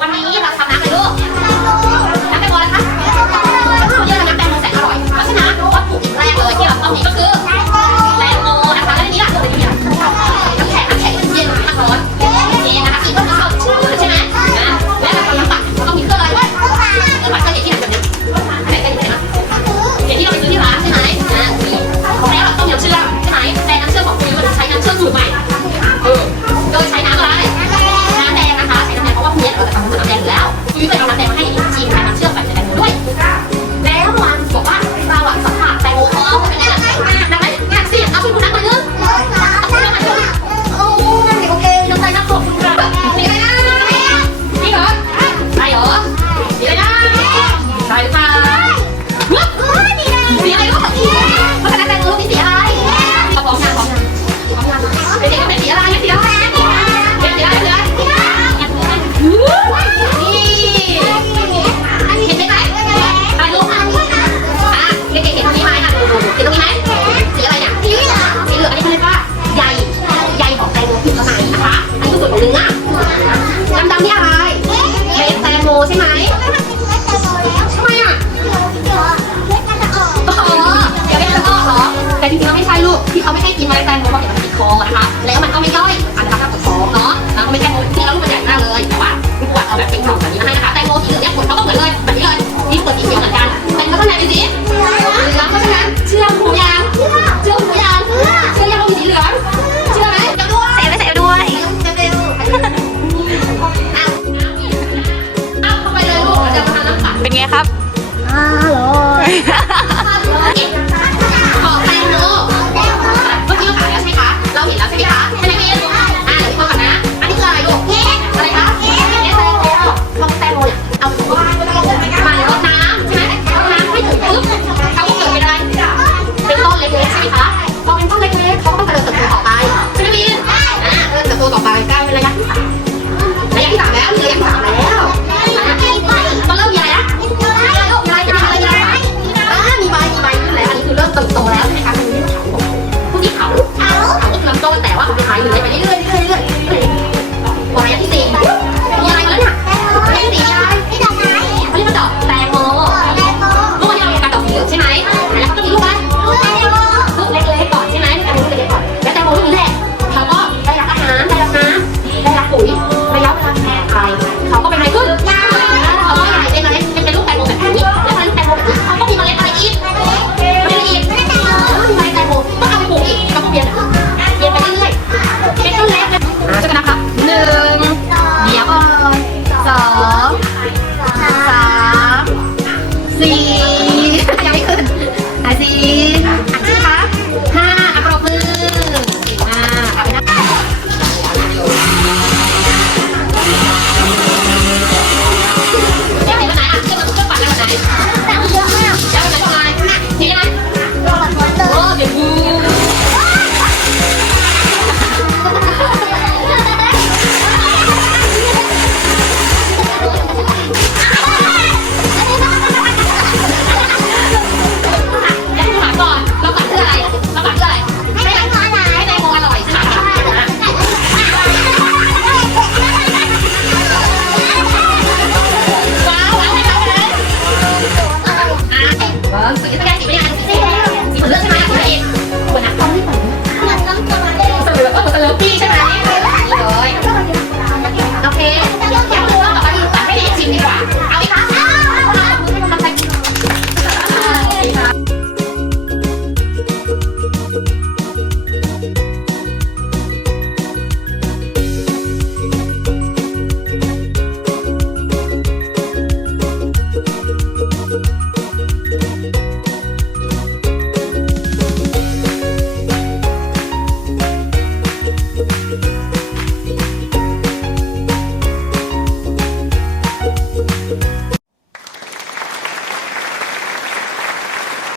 วันนี้เราทำน้ำอะไรลูก ฟองนะคะ แล้วมันก็ไม่ย่อยอันนี้นะคะกับฟองเนาะมันก็ไม่แค่โมเลกุลแล้วมันใหญ่มากเลยแต่ว่าคุณปวดเอาแบบเป็นกล่องแบบนี้